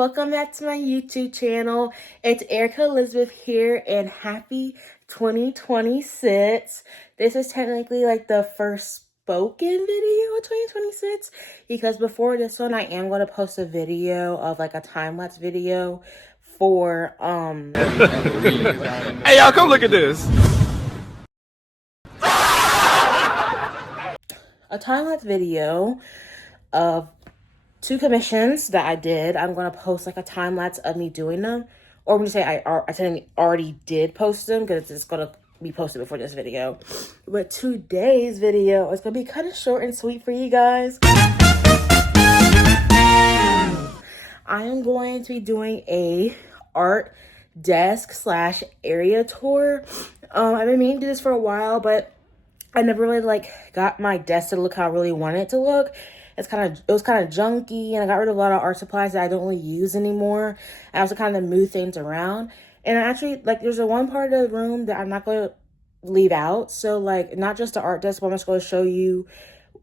welcome back to my YouTube channel. It's Erica Elizabeth here, and happy 2026. This is technically like the first spoken video of 2026, because before this one I am going to post a video of like a time-lapse video for Hey y'all, come look at this. A time-lapse video of 2 commissions that I did. I'm going to post like a time lapse of me doing them. Or I'm going to say I technically already did post them, because it's going to be posted before this video. But today's video is going to be kind of short and sweet for you guys. I am going to be doing a art desk / area tour. I've been meaning to do this for a while, but I never really got my desk to look how I really wanted it to look. It was kind of junky, and I got rid of a lot of art supplies that I don't really use anymore. I also kind of move things around. And I actually, there's one part of the room that I'm not going to leave out. So, not just the art desk, but I'm just going to show you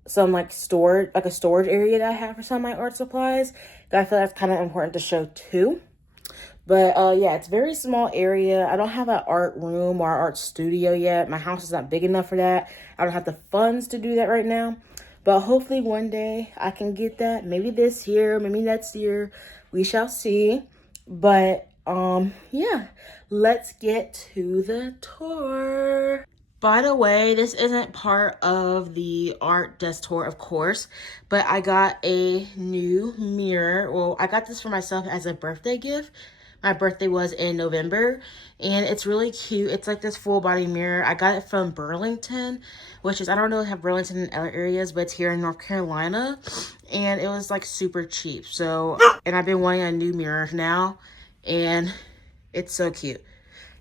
some, a storage area that I have for some of my art supplies. I feel that's kind of important to show, too. But, yeah, it's a very small area. I don't have an art room or art studio yet. My house is not big enough for that. I don't have the funds to do that right now. But hopefully one day I can get that. Maybe this year, maybe next year. We shall see. But, yeah. Let's get to the tour. By the way, this isn't part of the art desk tour, of course. But I got a new mirror. Well, I got this for myself as a birthday gift. My birthday was in November, and it's really cute. It's like this full body mirror. I got it from Burlington, which is, I don't know if they have Burlington in other areas, but it's here in North Carolina, and it was super cheap. So, and I've been wanting a new mirror now, and it's so cute.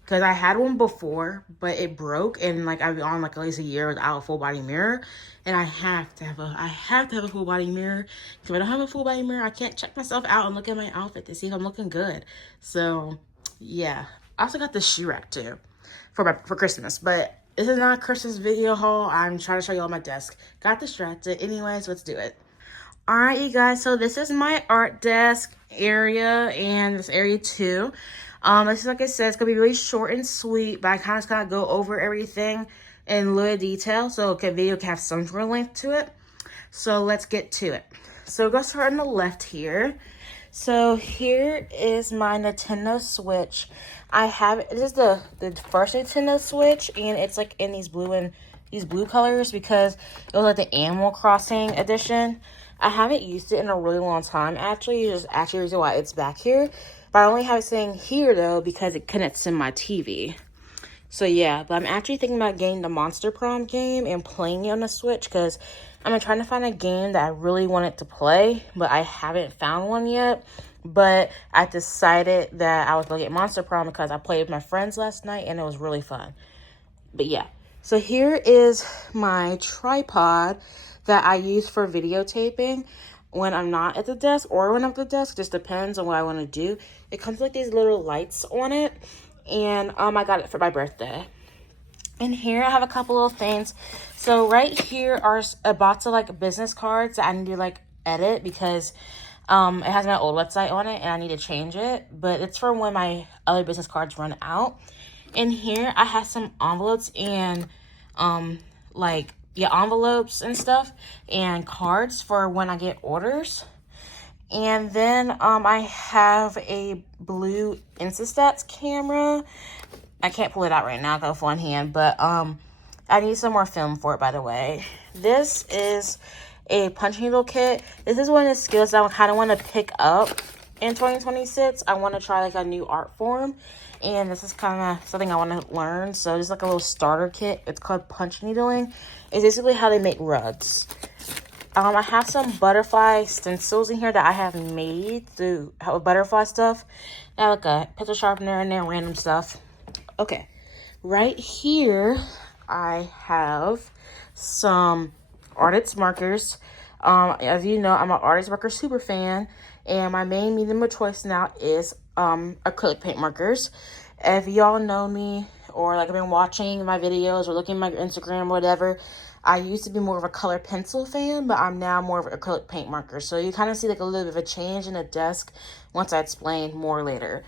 Because I had one before, but it broke, and I've been on at least a year without a full body mirror. And I have to have a full body mirror. Because if I don't have a full body mirror, I can't check myself out and look at my outfit to see if I'm looking good. So yeah. I also got this shoe rack too for Christmas. But this is not a Christmas video haul. I'm trying to show you all my desk. Got distracted. Anyways, let's do it. Alright, you guys, so this is my art desk area, and this area 2. This is, like I said, it's going to be really short and sweet, but I kind of go over everything in a little detail, so the video can have some sort of length to it. So let's get to it. So we're going to start on the left here. So here is my Nintendo Switch. This is the first Nintendo Switch, and it's in these blue colors, because it was the Animal Crossing edition. I haven't used it in a really long time, actually. There's actually a reason why it's back here. But I only have it sitting here, though, because it connects to my TV. So, yeah. But I'm actually thinking about getting the Monster Prom game and playing it on the Switch, because I'm trying to find a game that I really wanted to play, but I haven't found one yet. But I decided that I was going to get Monster Prom because I played with my friends last night, and it was really fun. But, yeah. So, here is my tripod that I use for videotaping when I'm not at the desk or when I'm at the desk. Just depends on what I want to do. It comes with these little lights on it, and I got it for my birthday. And here I have a couple of things. So right here are a box of business cards that I need to edit, because it has my old website on it and I need to change it, but it's for when my other business cards run out. And here I have some envelopes and envelopes and stuff, and cards for when I get orders. And then I have a blue Instastats camera. I can't pull it out right now, I got it one hand, but I need some more film for it, by the way. This is a punch needle kit. This is one of the skills that I kind of want to pick up in 2026. I want to try a new art form, and this is kind of something I want to learn. So there's a little starter kit. It's called punch needling. It's basically how they make rugs. I have some butterfly stencils in here that I have made through butterfly stuff. I have a pencil sharpener in there, random stuff. Okay, right here I have some artist markers. As you know, I'm an artist marker super fan, and my main medium of choice now is acrylic paint markers. If y'all know me, or I've been watching my videos or looking at my Instagram or whatever, I used to be more of a color pencil fan, but I'm now more of an acrylic paint marker. So you kind of see like a little bit of a change in the desk once I explain more later.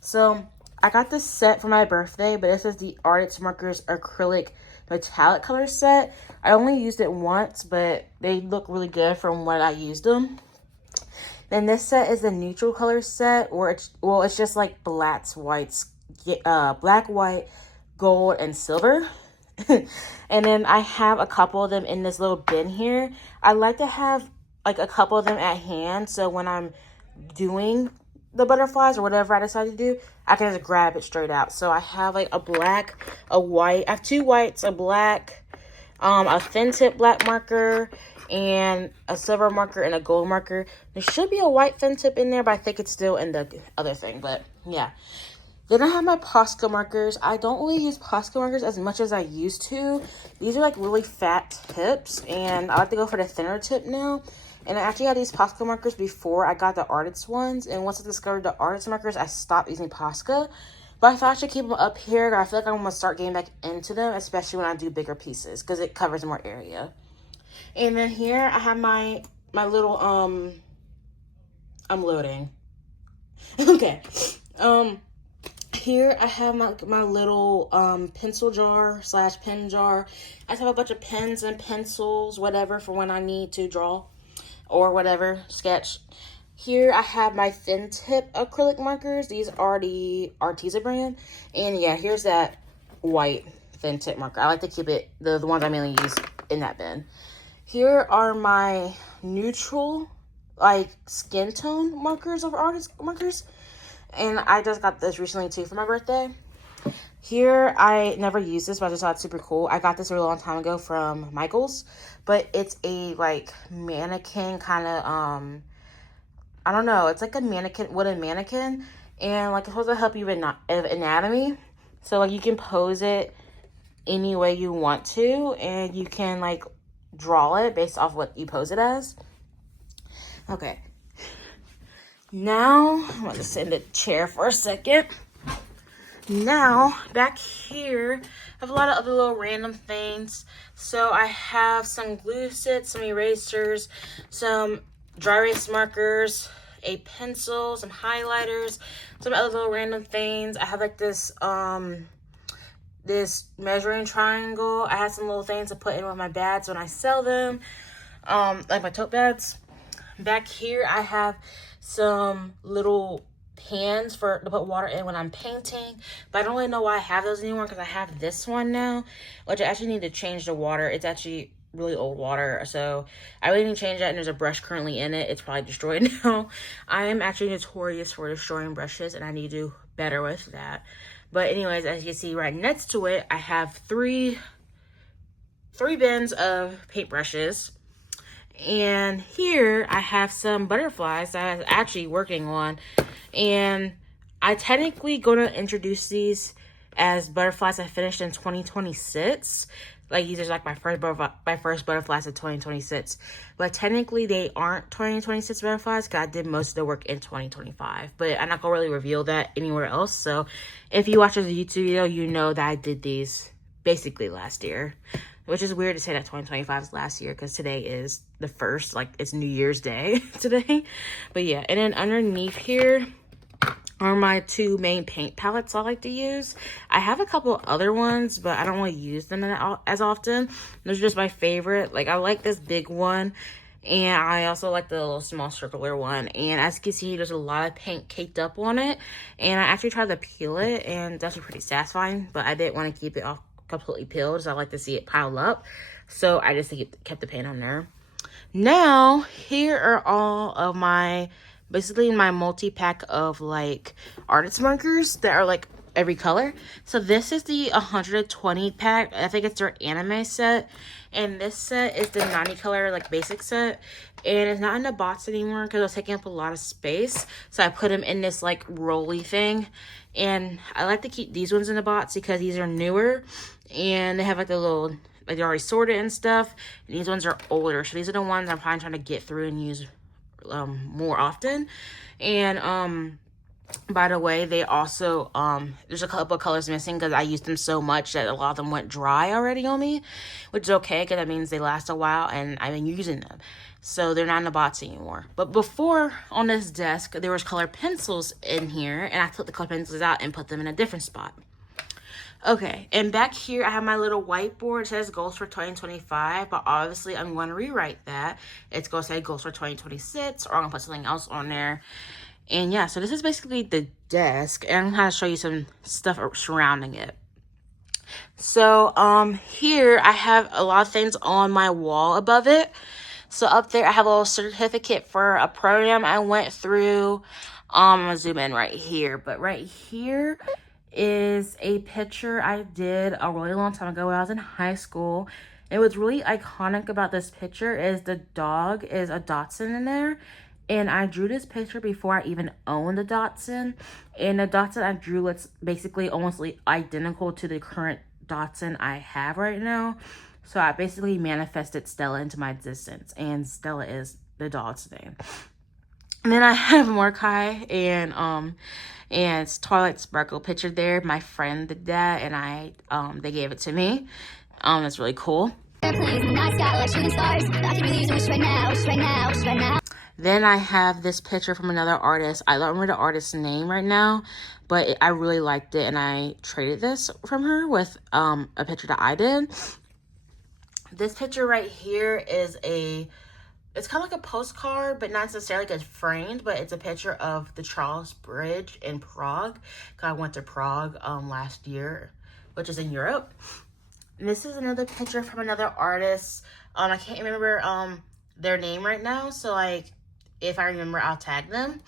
So I got this set for my birthday, but this is the Artist Markers acrylic metallic color set. I only used it once, but they look really good from when I used them. Then this set is the neutral color set, or it's just like blacks, whites, black, white, gold, and silver. And then I have a couple of them in this little bin here. I like to have like a couple of them at hand, so when I'm doing the butterflies or whatever I decide to do, I can just grab it straight out. So I have like a black, a white. I have 2 whites, a black, a thin tip black marker, and a silver marker and a gold marker. There should be a white thin tip in there, but I think it's still in the other thing. But yeah. Then I have my Posca markers. I don't really use Posca markers as much as I used to. These are like really fat tips, and I like to go for the thinner tip now. And I actually had these Posca markers before I got the artist ones. And once I discovered the artist markers, I stopped using Posca. But I thought I should keep them up here. I feel like I'm going to start getting back into them, especially when I do bigger pieces, because it covers more area. And then here I have my little, I'm loading. Okay. Here I have my little pencil jar / pen jar. I just have a bunch of pens and pencils, whatever, for when I need to draw or whatever, sketch. Here I have my thin tip acrylic markers. These are the Arteza brand. And yeah, here's that white thin tip marker. I like to keep it, the ones I mainly use, in that bin. Here are my neutral, like, skin tone markers of artist markers. And I just got this recently too for my birthday. Here, I never used this, but I just thought it's super cool. I got this a really long time ago from Michaels, but it's a like mannequin kind of, I don't know, it's like a mannequin, wooden mannequin, and like it's supposed to help you with anatomy. So like you can pose it any way you want to, and you can like draw it based off what you pose it as. Okay. Now, I'm going to sit in the chair for a second. Now, back here, I have a lot of other little random things. So, I have some glue sticks, some erasers, some dry erase markers, a pencil, some highlighters, some other little random things. I have like this, this measuring triangle. I have some little things to put in with my bags when I sell them, like my tote bags. Back here, I have some little pans to put water in when I'm painting, but I don't really know why I have those anymore because I have this one now, which I actually need to change the water. It's actually really old water, so I really need to change that, and there's a brush currently in it. It's probably destroyed now. I am actually notorious for destroying brushes, and I need to do better with that. But anyways, as you can see right next to it, I have three bins of paintbrushes. And here I have some butterflies that I was actually working on. And I technically going to introduce these as butterflies I finished in 2026. Like these are like my first butterflies of 2026. But technically they aren't 2026 butterflies because I did most of the work in 2025. But I'm not going to really reveal that anywhere else. So if you watch the YouTube video, you know that I did these basically last year. Which is weird to say that 2025 is last year because today is the 1st, like it's New Year's Day today. But yeah, and then underneath here are my 2 main paint palettes I like to use. I have a couple other ones, but I don't really use them as often. Those are just my favorite. Like I like this big one, and I also like the little small circular one. And as you can see, there's a lot of paint caked up on it. And I actually tried to peel it, and it's actually pretty satisfying, but I didn't want to keep it off completely peeled, so I like to see it pile up, so I just kept the paint on there. Now here are all of my basically my multi-pack of like artist markers that are like every color. So this is the 120 pack. I think it's their anime set, and this set is the 90 color like basic set, and it's not in the box anymore because it was taking up a lot of space, so I put them in this like rolly thing. And I like to keep these ones in the box because these are newer and they have like the little, like they're already sorted and stuff. And these ones are older, so these are the ones I'm probably trying to get through and use more often. And By the way, they also, there's a couple of colors missing because I used them so much that a lot of them went dry already on me, which is okay because that means they last a while and I've been using them. So they're not in the box anymore. But before, on this desk, there was colored pencils in here, and I took the colored pencils out and put them in a different spot. Okay, and back here I have my little whiteboard. It says goals for 2025, but obviously I'm going to rewrite that. It's going to say goals for 2026, or I'm going to put something else on there. And yeah, so this is basically the desk, and I'm going to show you some stuff surrounding it. So here I have a lot of things on my wall above it. So up there I have a little certificate for a program I went through. I'm going to zoom in right here, but right here is a picture I did a really long time ago when I was in high school. And what's really iconic about this picture is the dog is a Dachshund in there. And I drew this picture before I even owned a Dachshund. And the Dachshund I drew looks basically almost identical to the current Dachshund I have right now. So I basically manifested Stella into my existence. And Stella is the dog's name. And then I have Mordecai and Twilight Sparkle picture there. My friend did that, and they gave it to me. That's really cool. Then I have this picture from another artist. I don't remember the artist's name right now, but I really liked it, and I traded this from her with a picture that I did. This picture right here is it's kind of like a postcard, but not necessarily like it's framed, but it's a picture of the Charles Bridge in Prague. I went to Prague last year, which is in Europe. And this is another picture from another artist. I can't remember their name right now, so like if I remember, I'll tag them.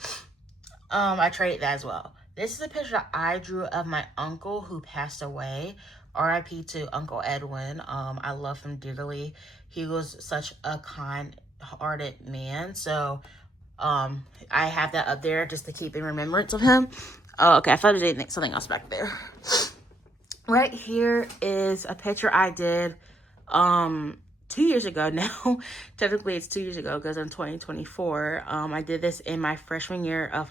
I traded that as well. This is a picture that I drew of my uncle who passed away. R.I.P. to Uncle Edwin. I love him dearly. He was such a kind-hearted man. So I have that up there just to keep in remembrance of him. Oh, okay. I thought there was something else back there. Right here is a picture I did 2 years ago now. Technically, it's 2 years ago because in 2024, I did this in my freshman year of...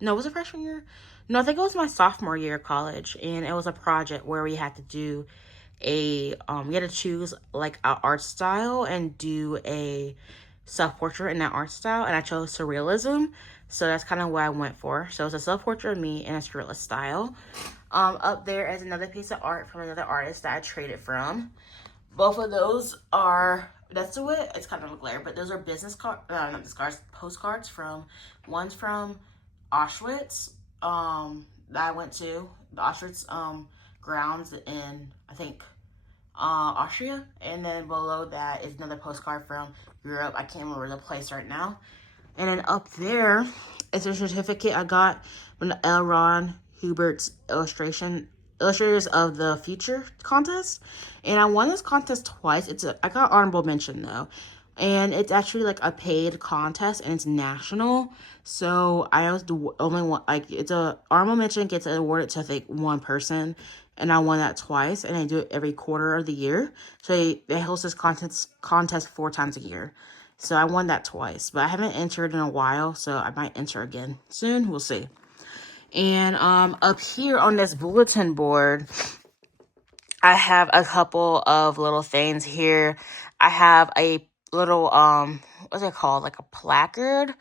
No, was it freshman year? No, I think it was my sophomore year of college, and it was a project where we had to do we had to choose like an art style and do a self-portrait in that art style, and I chose surrealism, so that's kind of what I went for. So it's a self-portrait of me in a surrealist style. Up there is another piece of art from another artist that I traded from. Both of those are, that's what, it's kind of a glare, but those are postcards from, one's from Auschwitz, that I went to, the Auschwitz, grounds in, I think, Austria, and then below that is another postcard from Europe. I can't remember the place right now. And then up there is a certificate I got from the L. Ron Hubert's Illustrators of the Future contest, and I won this contest twice. I got honorable mention though, and it's actually like a paid contest, and it's national. So I was the only one. Like, it's a honorable mention gets awarded to I think one person, and I won that twice. And they do it every quarter of the year. So they host this contest 4 times a year. So I won that twice, but I haven't entered in a while, so I might enter again soon. We'll see. And up here on this bulletin board, I have a couple of little things here. I have a little, what's it called? Like a placard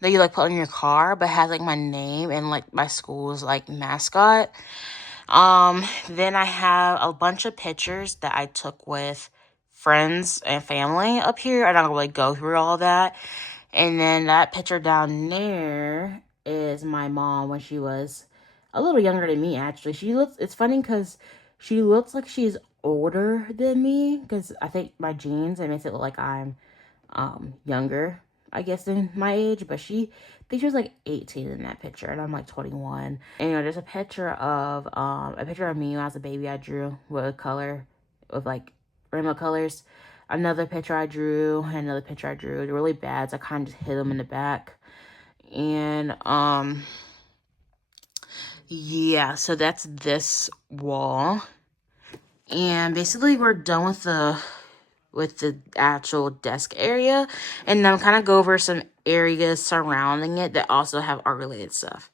that you like put in your car, but has like my name and like my school's like mascot. Then I have a bunch of pictures that I took with friends and family up here. I don't really go through all that. And then that picture down there is my mom when she was a little younger than me, actually. It's funny because she looks like she's older than me, because I think my genes, it makes it look like I'm younger, I guess, than my age. But I think she was like 18 in that picture, and I'm like 21. And there's a picture of me when I was a baby I drew with like rainbow colors. Another picture I drew, and another picture I drew. They're really bad, so I kind of just hid them in the back. And yeah, so that's this wall. And basically we're done with the actual desk area, and I'm kind of go over some areas surrounding it that also have art related stuff.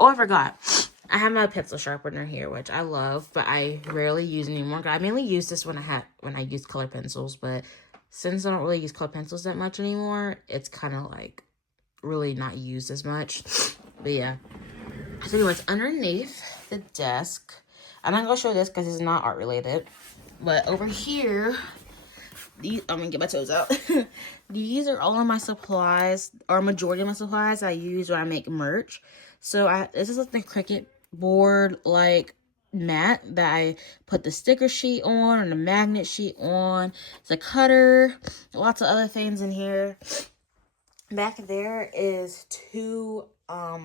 Oh, I forgot. I have my pencil sharpener here, which I love, but I rarely use anymore. I mainly use this when I use color pencils, but since I don't really use color pencils that much anymore, it's kind of like really not used as much. But yeah. So anyways, underneath the desk, I'm not gonna show this because it's not art related, but over here, I'm gonna get my toes out. These are all of my supplies, or majority of my supplies I use when I make merch. So this is like the Cricut board like mat that I put the sticker sheet on and the magnet sheet on. It's a cutter, lots of other things in here. Back there is two I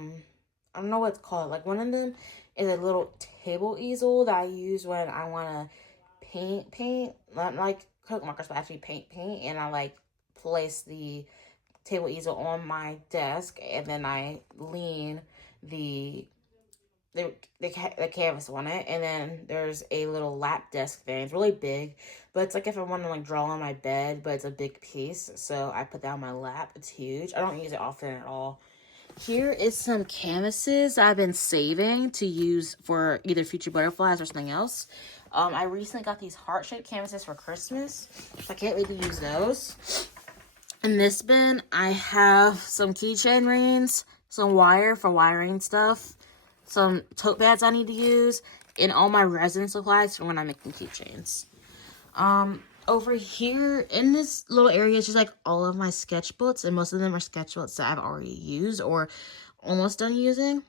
don't know what it's called. Like one of them is a little table easel that I use when I want to paint, not like Coke markers, but actually paint. And I like place the table easel on my desk, and then I lean the canvas on it, and then there's a little lap desk thing. It's really big, but it's like if I want to like draw on my bed, but it's a big piece, so I put that on my lap. It's huge. I don't use it often at all. Here is some canvases I've been saving to use for either future butterflies or something else. I recently got these heart-shaped canvases for Christmas, so I can't wait to use those. In this bin, I have some keychain rings, some wire for wiring stuff, some tote bags I need to use, and all my resin supplies for when I'm making keychains. Over here in this little area is just like all of my sketchbooks, and most of them are sketchbooks that I've already used or almost done using.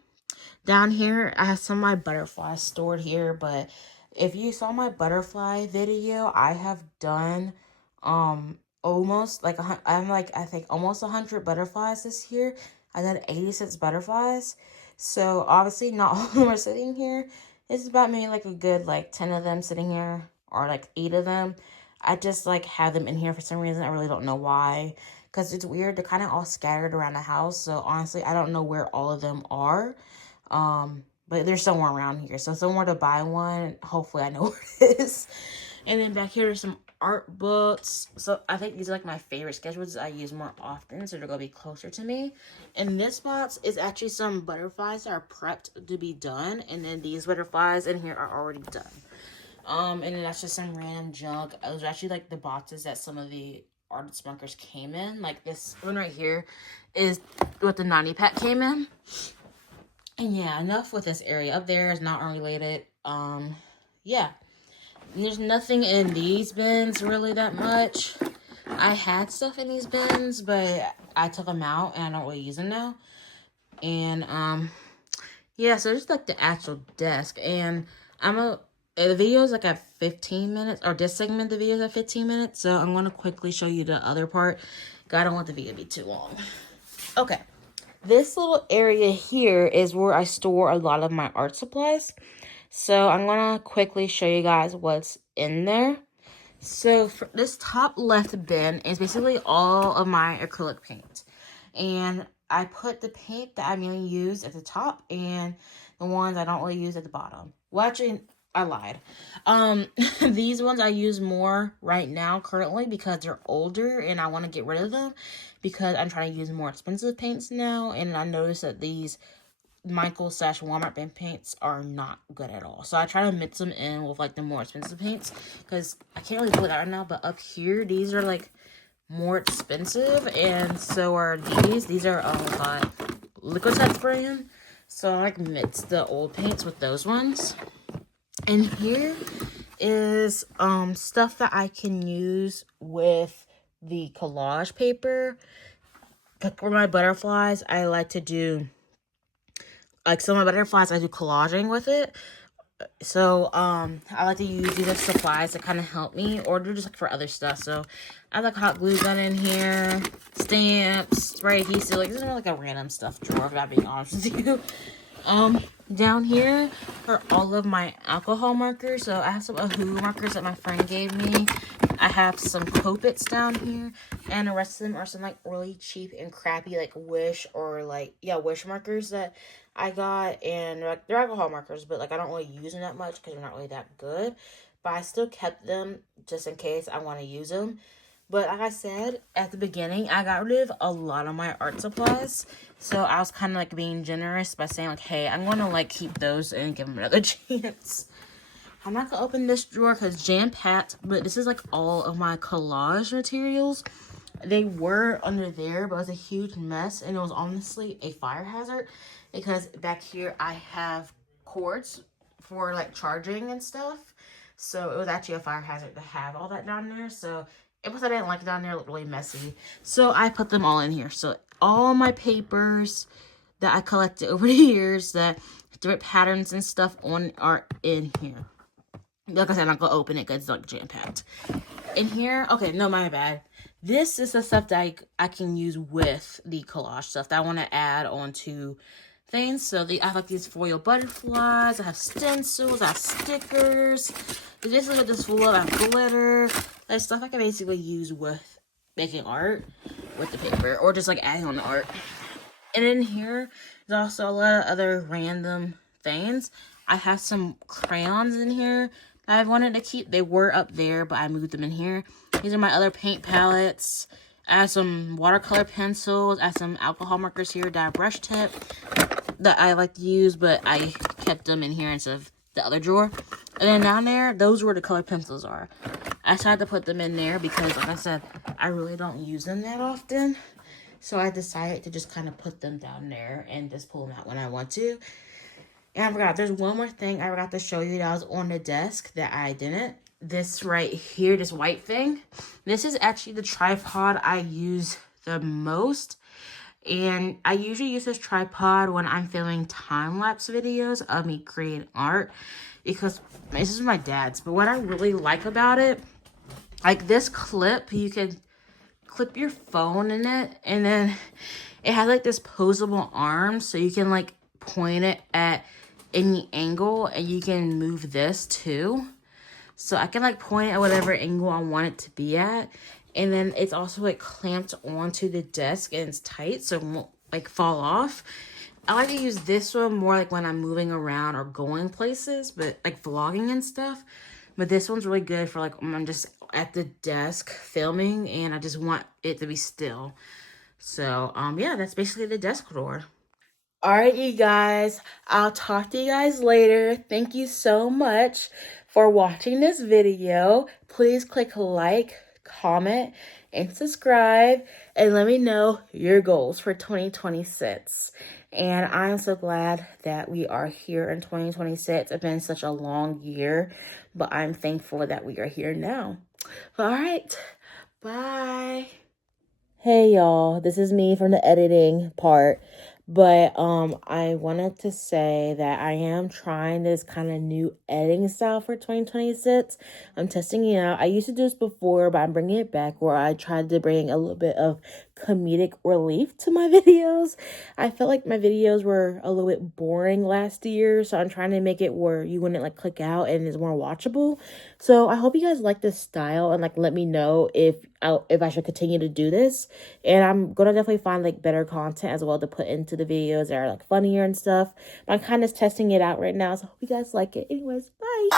Down here, I have some of my butterflies stored here, but if you saw my butterfly video, I have done almost like I think almost 100 butterflies this year. I did 86 butterflies, so obviously not all of them are sitting here. It's about maybe like a good like 10 of them sitting here, or like 8 of them. I just like have them in here for some reason. I really don't know why, because it's weird. They're kind of all scattered around the house, so honestly I don't know where all of them are. But they're somewhere around here, so somewhere to buy one. Hopefully I know where it is. And then back here are some art books. So I think these are like my favorite sketchbooks I use more often, so they're gonna be closer to me. And this box is actually some butterflies that are prepped to be done, and then these butterflies in here are already done. And then that's just some random junk. Those are actually like the boxes that some of the artist markers came in. Like this one right here is what the 90 pack came in. And yeah, enough with this area. Up there is not unrelated. Yeah. There's nothing in these bins really that much. I had stuff in these bins, but I took them out and I don't really use them now. And yeah, so just like the actual desk. And the video is like at 15 minutes, or this segment of the video is at 15 minutes. So I'm gonna quickly show you the other part. I don't want the video to be too long. Okay. This little area here is where I store a lot of my art supplies. So I'm going to quickly show you guys what's in there. So for this top left bin is basically all of my acrylic paint. And I put the paint that I mainly use at the top and the ones I don't really use at the bottom. Well, actually, I lied. These ones I use more right now currently because they're older and I want to get rid of them because I'm trying to use more expensive paints now. And I noticed that these Michaels/Walmart bin paints are not good at all. So I try to mix them in with like the more expensive paints because I can't really do it right now. But up here, these are like more expensive, and so are these. These are Liquitex brand. So I like mix the old paints with those ones. And here is stuff that I can use with the collage paper. For my butterflies, I like to do, like some of my butterflies, I do collaging with it. So I like to use these supplies to kind of help me, or do just like for other stuff. So I have like hot glue gun in here, stamps, spray adhesive. Like this is more like a random stuff drawer, if I'm being honest with you. Down here are all of my alcohol markers. So I have some Who markers that my friend gave me. I have some Copics down here, and the rest of them are some like really cheap and crappy like Wish or like Wish markers that I got, and they're alcohol markers, but like I don't really use them that much because they're not really that good. But I still kept them just in case I want to use them. But like I said at the beginning, I got rid of a lot of my art supplies. So I was kind of like being generous by saying like, hey, I'm going to like keep those and give them another chance. I'm not going to open this drawer because jam-packed, but this is like all of my collage materials. They were under there, but it was a huge mess, and it was honestly a fire hazard because back here I have cords for like charging and stuff. So it was actually a fire hazard to have all that down there. So it was, I didn't like it down there, it looked really messy. So I put them all in here. So all my papers that I collected over the years, that different patterns and stuff on are in here. Like I said, I'm not gonna open it because it's like jam-packed. In here, okay, no, my bad. This is the stuff that I can use with the collage stuff that I want to add onto things. So I have like these foil butterflies, I have stencils, I have stickers. This is what this full of. I have glitter. That's stuff I can basically use with making art with the paper, or just like adding on the art. And in here, there's also a lot of other random things. I have some crayons in here that I wanted to keep. They were up there, but I moved them in here. These are my other paint palettes. I have some watercolor pencils. I have some alcohol markers here that I brush tip that I like to use, but I kept them in here instead of the other drawer. And then down there, those where the color pencils are. I decided to put them in there because, like I said, I really don't use them that often. So I decided to just kind of put them down there and just pull them out when I want to. And I forgot, there's one more thing I forgot to show you that was on the desk that I didn't. This right here, this white thing. This is actually the tripod I use the most. And I usually use this tripod when I'm filming time-lapse videos of me creating art. Because this is my dad's. But what I really like about it, like this clip, you can clip your phone in it. And then it has like this posable arm. So you can like point it at any angle. And you can move this too. So I can like point it at whatever angle I want it to be at. And then it's also like clamped onto the desk and it's tight so it won't like fall off. I like to use this one more like when I'm moving around or going places, but like vlogging and stuff. But this one's really good for like when I'm just at the desk filming and I just want it to be still. So yeah, that's basically the desk drawer. All right, you guys, I'll talk to you guys later. Thank you so much for watching this video. Please click like, comment, and subscribe, and let me know your goals for 2026. And I'm so glad that we are here in 2026. It's been such a long year, but I'm thankful that we are here now. All right, bye. Hey y'all, this is me from the editing part. But I wanted to say that I am trying this kind of new editing style for 2026. I'm testing it out. I used to do this before, but I'm bringing it back where I tried to bring a little bit of comedic relief to my videos. I felt like my videos were a little bit boring last year, so I'm trying to make it where you wouldn't like click out and it's more watchable. So I hope you guys like this style and like let me know if I should continue to do this. And I'm gonna definitely find like better content as well to put into the videos that are like funnier and stuff. But I'm kind of testing it out right now, so I hope you guys like it. Anyways, bye.